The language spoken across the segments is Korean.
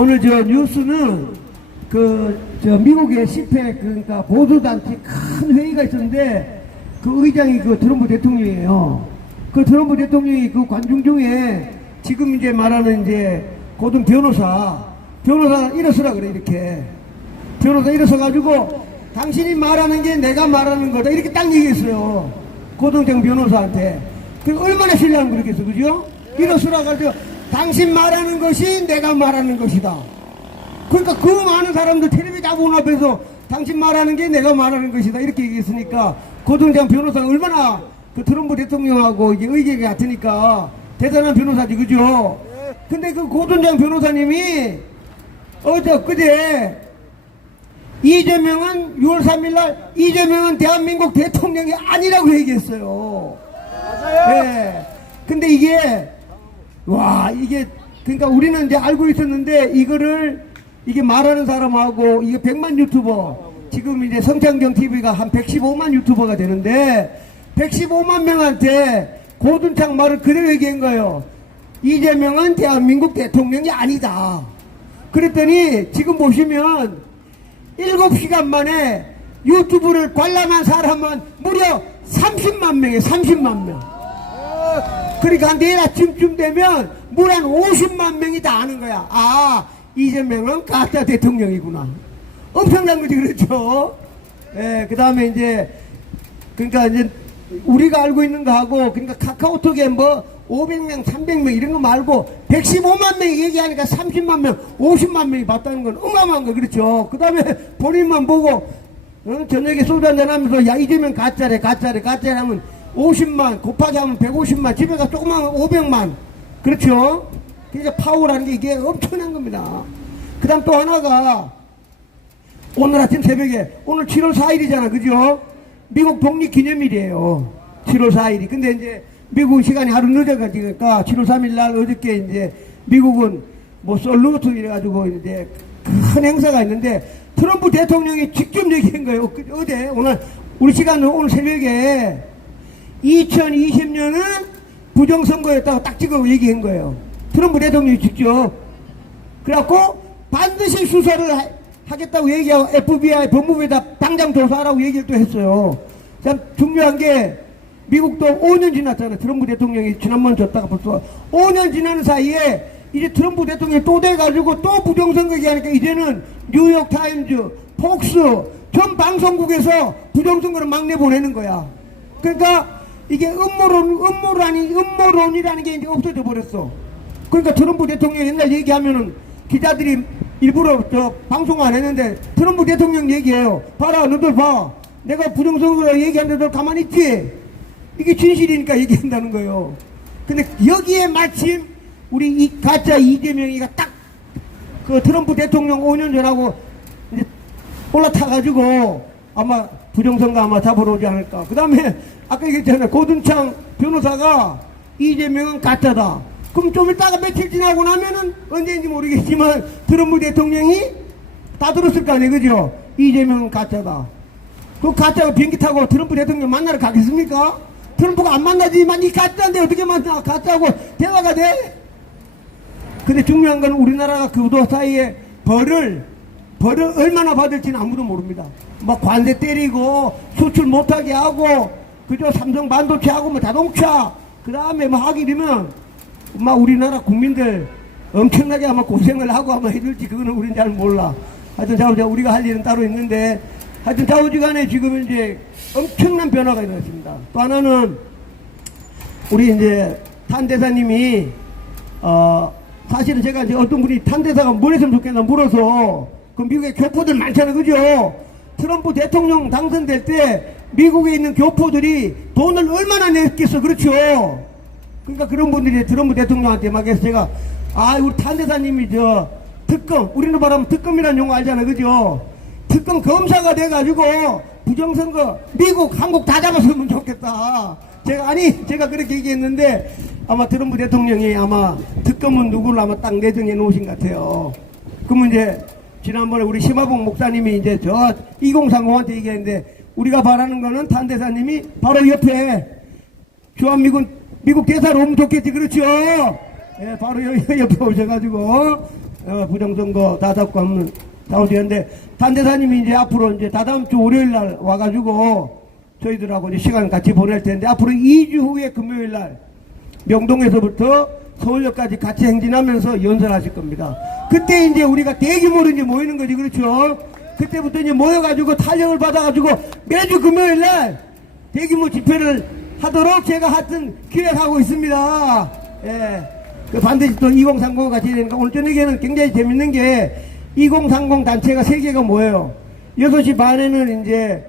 오늘 저 뉴스는 미국의 시펙 그러니까 보수단체 큰 회의가 있었는데 그 의장이 그 트럼프 대통령이에요. 그 트럼프 대통령이 그 관중 중에 지금 이제 말하는 이제 고등 변호사 일어서라 그래 이렇게 변호사 일어서가지고 당신이 말하는 게 내가 말하는 거다 이렇게 딱 얘기했어요. 고등장 변호사한테. 그 얼마나 신뢰하는 그렇겠어, 그죠? 일어서라 가지고 당신 말하는 것이 내가 말하는 것이다. 그러니까 그 많은 사람들 텔레비전 다 보는 앞에서 당신 말하는 게 내가 말하는 것이다 이렇게 얘기했으니까 고등장 변호사가 얼마나 그 트럼프 대통령하고 이게 의견이 같으니까 대단한 변호사지, 그죠? 근데 그 고등장 변호사님이 그제 이재명은 6월 3일날 이재명은 대한민국 대통령이 아니라고 얘기했어요. 맞아요. 네. 근데 이게 그러니까 우리는 이제 알고 있었는데 이게 말하는 사람하고 이게 100만 유튜버 지금 이제 성창경 TV가 한 115만 유튜버가 되는데 115만 명한테 고든창 말을 그대로 얘기한 거예요. 이재명은 대한민국 대통령이 아니다. 그랬더니 지금 보시면 7시간 만에 유튜브를 관람한 사람은 무려 30만 명이에요. 30만 명. 그러니까 내일 아침쯤 되면 무려 한 50만 명이 다 아는 거야. 아, 이재명은 가짜 대통령이구나. 엄청난 거지, 그렇죠? 예, 그 다음에 그러니까 이제 우리가 알고 있는 거하고, 그러니까 카카오톡에 뭐 500명, 300명 이런 거 말고 115만 명이 얘기하니까 30만 명, 50만 명이 봤다는 건 어마어마한 거, 그렇죠? 그 다음에 본인만 보고, 저녁에 소주 한잔 하면서, 야, 이재명 가짜래 하면 50만, 곱하기 하면 150만, 집에 가 조그만 하면 500만. 그렇죠? 그러니까 파워라는 게 이게 엄청난 겁니다. 그 다음 또 하나가, 오늘 아침 새벽에, 오늘 7월 4일이잖아, 그죠? 미국 독립기념일이에요. 7월 4일이. 근데 이제, 미국 시간이 하루 늦어가지니까 7월 3일 날 어저께 이제 미국은 뭐 솔루트 이래가지고 이제 큰 행사가 있는데 트럼프 대통령이 직접 얘기한 거예요. 어제 오늘 우리 시간은 오늘 새벽에 2020년은 부정선거였다고 딱 찍어 얘기한 거예요. 트럼프 대통령이 직접. 그래갖고 반드시 수사를 하겠다고 얘기하고 FBI 법무부에다 당장 조사하라고 얘기를 또 했어요. 참 중요한 게 미국도 5년 지났잖아요. 트럼프 대통령이 지난번 졌다가 벌써 5년 지나는 사이에 이제 트럼프 대통령이 또 돼가지고 또 부정선거 얘기하니까 이제는 뉴욕타임즈, 폭스 전 방송국에서 부정선거를 막 내보내는 거야. 그러니까 이게 음모론이라는 게 이제 없어져 버렸어. 그러니까 트럼프 대통령 옛날 얘기하면은 기자들이 일부러 방송 안 했는데 트럼프 대통령 얘기해요. 봐라, 너들 봐. 내가 부정선거를 얘기하는데 너 가만히 있지? 이게 진실이니까 얘기한다는 거예요. 근데 여기에 마침 우리 이 가짜 이재명이가 딱 그 트럼프 대통령 5년 전하고 이제 올라타가지고 아마 부정선거 아마 잡으러 오지 않을까. 그 다음에 아까 얘기했잖아요. 고든창 변호사가 이재명은 가짜다. 그럼 좀 이따가 며칠 지나고 나면은 언제인지 모르겠지만 트럼프 대통령이 다 들었을 거 아니에요, 그죠? 이재명은 가짜다. 그 가짜가 비행기 타고 트럼프 대통령 만나러 가겠습니까? 트럼프가 안 만나지만 이 가짜인데 어떻게 만나? 가짜하고 대화가 돼? 근데 중요한 건 우리나라가 그도 사이에 벌을 얼마나 받을지는 아무도 모릅니다. 뭐 관세 때리고 수출 못하게 하고 그저 삼성 반도체하고 뭐 자동차 그 다음에 뭐 하게 되면 막 우리나라 국민들 엄청나게 아마 고생을 하고 아마 해줄지 그거는 우린 잘 몰라. 하여튼 자우지간 우리가 할 일은 따로 있는데 하여튼 자우지간에 지금 이제 엄청난 변화가 일어났습니다. 또 하나는 우리 이제 탄 대사님이 사실은 제가 이제 어떤 분이 탄 대사가 뭘 했으면 좋겠나 물어서 그 미국에 교포들 많잖아요, 그죠? 트럼프 대통령 당선될 때 미국에 있는 교포들이 돈을 얼마나 냈겠어, 그렇죠? 그러니까 그런 분들이 트럼프 대통령한테 막 해서 제가 우리 탄 대사님이 특검, 우리는 말하면 특검이라는 용어 알잖아요, 그죠? 특검 검사가 돼가지고 부정선거 미국 한국 다 잡았으면 좋겠다. 제가 그렇게 얘기했는데 아마 트럼프 대통령이 아마 특검은 누구를 아마 딱 내정해 놓으신 것 같아요. 그러면 이제 지난번에 우리 심화봉 목사님이 이제 2030한테 얘기했는데 우리가 바라는 거는 탄 대사님이 바로 옆에 주한미군 미국 대사로 오면 좋겠지, 그렇죠? 예, 바로 옆에 오셔가지고 부정선거 다잡고 하면 나오시는데, 탄대사님이 이제 앞으로 이제 다다음 주 월요일 날 와가지고 저희들하고 이제 시간을 같이 보낼 텐데, 앞으로 2주 후에 금요일 날 명동에서부터 서울역까지 같이 행진하면서 연설하실 겁니다. 그때 이제 우리가 대규모로 이제 모이는 거지, 그렇죠? 그때부터 이제 모여가지고 탄력을 받아가지고 매주 금요일 날 대규모 집회를 하도록 제가 하여튼 기획하고 있습니다. 예. 그 반드시 또 2030 같이 되니까 오늘 저녁에는 굉장히 재밌는 게 2030 단체가 3개가 모여요. 6시 반에는 이제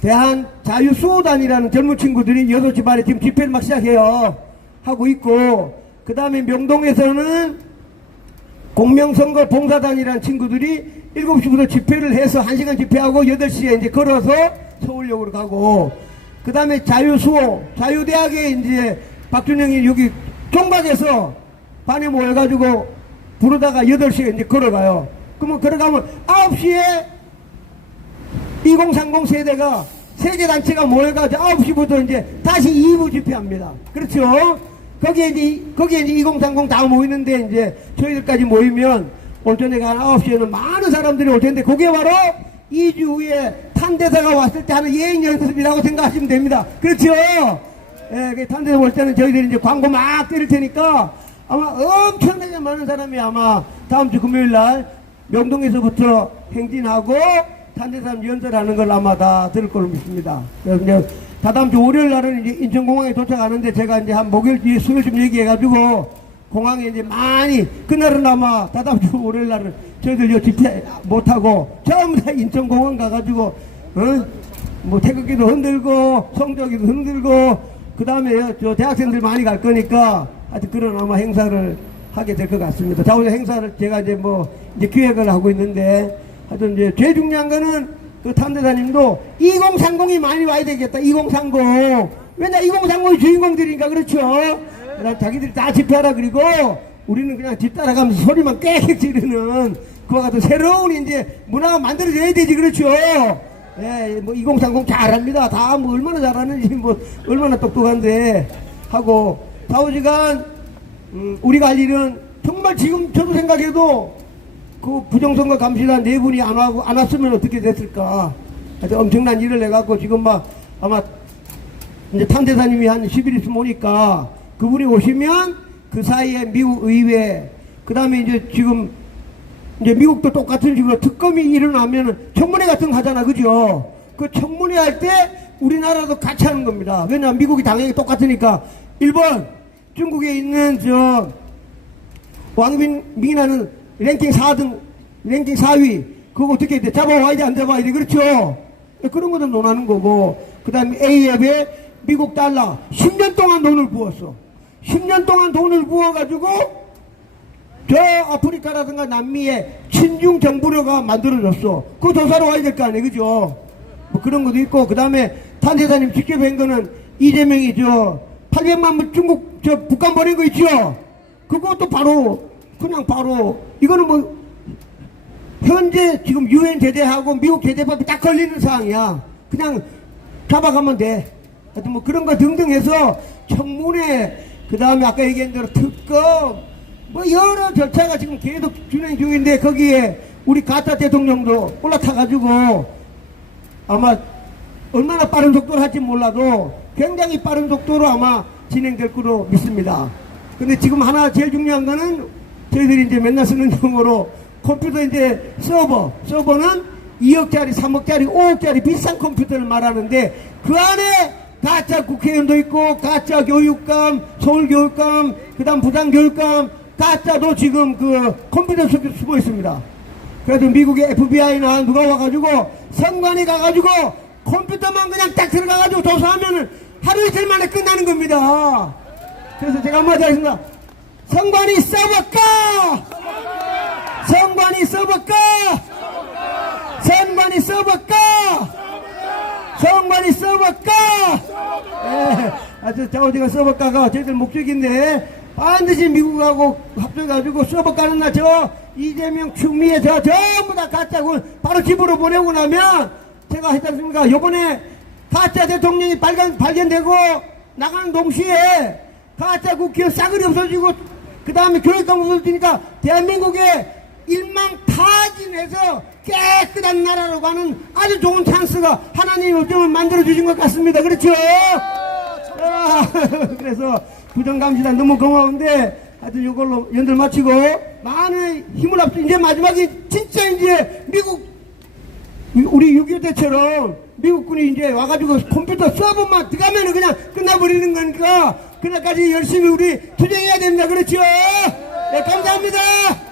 대한자유수호단이라는 젊은 친구들이 6시 반에 지금 집회를 막 시작해요. 하고 있고, 그 다음에 명동에서는 공명선거 봉사단이라는 친구들이 7시부터 집회를 해서 1시간 집회하고 8시에 이제 걸어서 서울역으로 가고, 그 다음에 자유수호, 자유대학에 이제 박준영이 여기 종각에서 반에 모여가지고 부르다가 8시에 이제 걸어가요. 그러면 걸어가면 9시에 2030 세대가 세계 단체가 모여가지고 9시부터 이제 다시 2부 집회합니다. 그렇죠? 거기에 이제 2030 다 모이는데 이제 저희들까지 모이면 오늘 저녁 한 9시에는 많은 사람들이 올 텐데, 그게 바로 2주 후에 탄대사가 왔을 때 하는 예행 연습이라고 생각하시면 됩니다. 그렇죠? 예, 탄대사 올 때는 저희들이 이제 광고 막 때릴 테니까 아마 엄청나게 많은 사람이 아마 다음 주 금요일 날 명동에서부터 행진하고 탄대사 연설하는 걸 아마 다 들을 걸로 믿습니다. 그래서 이제 다다음 주 월요일 날은 이제 인천공항에 도착하는데, 제가 이제 한 목요일 뒤에 수요일 좀 얘기해가지고 공항에 이제 많이, 그날은 아마 다다음 주 월요일 날은 저희들 요 집회 못하고 전부 다 인천공항 가가지고 뭐 태극기도 흔들고 성적기도 흔들고, 그 다음에 저 대학생들 많이 갈 거니까 하여튼 그런 아마 행사를 하게 될 것 같습니다. 자, 오늘 행사를 제가 이제 뭐 이제 기획을 하고 있는데, 하여튼 이제 제일 중요한 거는 그 탄대사님도 2030이 많이 와야 되겠다. 2030. 왜냐, 2030이 주인공들이니까. 그렇죠? 그럼 자기들이 다 집회하라. 그리고 우리는 그냥 뒤따라가면서 소리만 깨끗 지르는 그와 같은 새로운 이제 문화가 만들어져야 되지. 그렇죠? 예, 뭐 2030 잘합니다. 다 뭐 얼마나 잘하는지, 뭐 얼마나 똑똑한데 하고, 4~5시간 우리가 할 일은 정말 지금 저도 생각해도 그 부정선거 감시단 4분이 안 왔으면 어떻게 됐을까. 하여튼 엄청난 일을 해갖고 지금 막 아마 이제 탄대사님이 한 10일 있으면 오니까 그분이 오시면 그 사이에 미국 의회, 그 다음에 이제 지금 이제 미국도 똑같은 식으로 특검이 일어나면은 청문회 같은 거 하잖아. 그죠? 그 청문회 할 때 우리나라도 같이 하는 겁니다. 왜냐면 미국이 당연히 똑같으니까. 1번, 중국에 있는 저 왕민이라는 랭킹 4등, 랭킹 4위, 그거 어떻게 돼? 잡아와야 돼, 안 잡아야 돼? 그렇죠? 그런 것도 논하는 거고, 그 다음에 AF에 미국 달러 10년 동안 돈을 부었어. 10년 동안 돈을 부어가지고, 저 아프리카라든가 남미에 친중 정부료가 만들어졌어. 그거 조사로 와야 될 거 아니에요? 그죠? 뭐 그런 것도 있고, 그 다음에 탄대사님 직접 한 거는 이재명이 저 800만 불 중국 저 북한 보낸 거 있죠? 그것도 바로, 그냥 바로, 이거는 뭐, 현재 지금 유엔 제재하고 미국 제재법이 딱 걸리는 사항이야. 그냥 잡아가면 돼. 하여튼 뭐 그런 거 등등 해서 청문회, 그 다음에 아까 얘기한 대로 특검, 뭐 여러 절차가 지금 계속 진행 중인데, 거기에 우리 가짜 대통령도 올라타가지고 아마 얼마나 빠른 속도로 할지 몰라도 굉장히 빠른 속도로 아마 진행될 거로 믿습니다. 근데 지금 하나 제일 중요한 거는 저희들이 이제 맨날 쓰는 용어로 컴퓨터 이제 서버는 2억짜리, 3억짜리, 5억짜리 비싼 컴퓨터를 말하는데, 그 안에 가짜 국회의원도 있고, 가짜 교육감, 서울교육감, 그 다음 부산교육감, 가짜도 지금 그 컴퓨터 속에 숨어 있습니다. 그래도 미국의 FBI나 누가 와가지고 선관위 가가지고 컴퓨터만 그냥 딱 들어가가지고 조사하면은 하루 이틀 만에 끝나는 겁니다. 그래서 제가 한마디 하겠습니다. 선관위 써볼까? 선관위 써볼까? 선관위 써볼까? 선관위 써볼까? 예, 아주 어디가 써볼까가 저희들 목적인데, 반드시 미국하고 합쳐가지고 써볼까는 날 저 이재명 추미애 저 전부 다 가짜고 바로 집으로 보내고 나면, 제가 했지 않습니까? 요번에 가짜 대통령이 발견되고 나가는 동시에 가짜 국회의원 싸그리 없어지고, 그 다음에 교육감 없어지니까 대한민국에 일망타진해서 깨끗한 나라로 가는 아주 좋은 찬스가 하나님이 요즘은 만들어주신 것 같습니다. 그렇죠? 그래서 부정감시단 너무 고마운데 하여튼 이걸로 연들 마치고 많은 힘을 합쳐 이제 마지막에 진짜 이제 미국 우리 6.25 때처럼 미국군이 이제 와가지고 컴퓨터 서버만 들어가면 그냥 끝나버리는 거니까 그날까지 열심히 우리 투쟁해야 됩니다. 그렇죠? 네, 감사합니다.